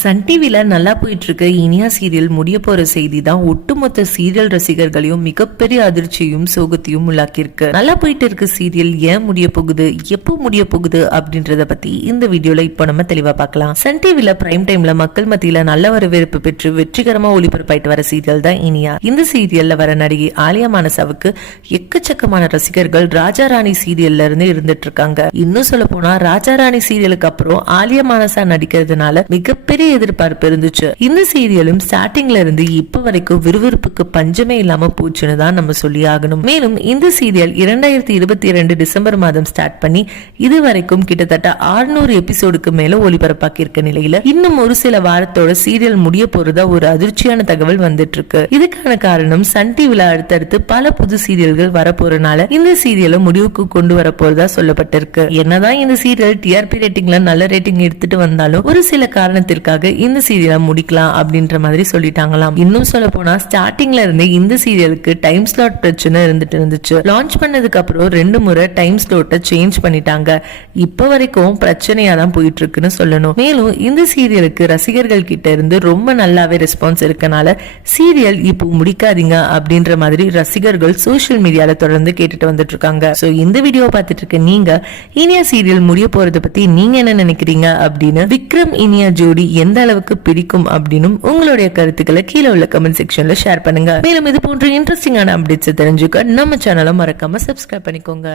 Sun டிவில நல்லா போயிட்டு இருக்க இனியா சீரியல் முடிய போற செய்தி தான் ஒட்டுமொத்த சீரியல் ரசிகர்களையும் மிகப்பெரிய அதிர்ச்சியும் சோகத்தையும் உள்ளாக்கியிருக்கு. நல்லா போயிட்டு இருக்க சீரியல் ஏன் முடிய போகுது, எப்போ முடிய போகுது அப்படின்றத பத்தி இந்த வீடியோல இப்போ நம்ம தெளிவா பார்க்கலாம். சன் டிவில பிரைம் டைம்ல மக்கள் மத்தியில நல்ல வரவேற்பு பெற்று வெற்றிகரமா ஒளிபரப்பாயிட்டு வர சீரியல் தான் இனியா. இந்த சீரியல்ல வர நடிகை ஆலியா மானசாவுக்கு எக்கச்சக்கமான ரசிகர்கள் ராஜா ராணி சீரியல்ல இருந்து இருந்துட்டு இருக்காங்க. இன்னும் சொல்ல போனா ராஜா ராணி சீரியலுக்கு அப்புறம் ஆலியா மானசா நடிக்கிறதுனால மிகப்பெரிய எதிர்பார்ப்பு இருந்துச்சு. இந்த சீரியலும் ஸ்டார்டிங்ல இருந்து இப்ப வரைக்கும் விறுவிறுப்புக்கு பஞ்சமே இல்லாம போச்சுன்னு தான் நம்ம சொல்லி ஆகணும். மேலும் இந்த சீரியல் 2022 டிசம்பர் மாதம் ஸ்டார்ட் பண்ணி இது வரைக்கும் கிட்டத்தட்ட 600 எபிசோடுக்கு மேல ஒளிபரப்பாக்கி இருக்க நிலையில இன்னும் ஒரு சில வாரத்தோட சீரியல் முடிய போறதா ஒரு அதிர்ச்சியான தகவல் வந்துட்டு இருக்கு. இதுக்கான காரணம் சன் டிவில அடுத்தடுத்து பல புது சீரியல்கள் வரப்போறனால இந்த சீரியலை முடிவுக்கு கொண்டு வர போறதா சொல்லப்பட்டிருக்கு. என்னதான் இந்த சீரியல் டிஆர்பி ரேட்டிங்ல நல்ல ரேட்டிங் எடுத்துட்டு வந்தாலும் ஒரு சில காரணத்திற்காக இந்த சீரியலை முடிக்கலாம் அப்படின்ற மாதிரி சொல்லிட்டாங்களாம். இன்னும் சொல்ல போனா ஸ்டார்டிங்ல இருந்து இந்த சீரியலுக்கு டைம் ஸ்லாட் பிரச்சனை இருந்துச்சு. லான்ச் பண்ணதுக்கு அப்புறம் 2 முறை டைம் ஸ்லாட்டை சேஞ்ச் பண்ணிட்டாங்க. இப்ப வரைக்கும் பிரச்சனையா தான் போயிட்டு இருக்குன்னு சொல்லணும். மேலும் இந்த சீரியலுக்கு ரசிகர்கள் கிட்ட இருந்து ரொம்ப நல்லாவே ரெஸ்பான்ஸ் இருக்கனால சீரியல் இப்போ முடிக்காதீங்க அப்படின்ற மாதிரி ரசிகர்கள் சோசியல் மீடியால தொடர்ந்து கேட்டுட்டு வந்துட்டு இருக்காங்க. சோ இந்த வீடியோ பார்த்துட்டு இருக்க நீங்க இனியா சீரியல் முடிய போறத பத்தி நீங்க என்ன நினைக்கிறீங்க அப்படின்னு விக்ரம் இனியா ஜோடி எந்த அளவுக்கு பிடிக்கும் அப்படின்னு உங்களுடைய கருத்துக்களை கீழே உள்ள கமெண்ட் செக்ஷன்ல ஷேர் பண்ணுங்க. மேலும் இது போன்ற இன்ட்ரெஸ்டிங்கான அப்டேட்ஸ் தெரிஞ்சுக்க நம்ம சேனலை மறக்காம சப்ஸ்கிரைப் பண்ணிக்கோங்க.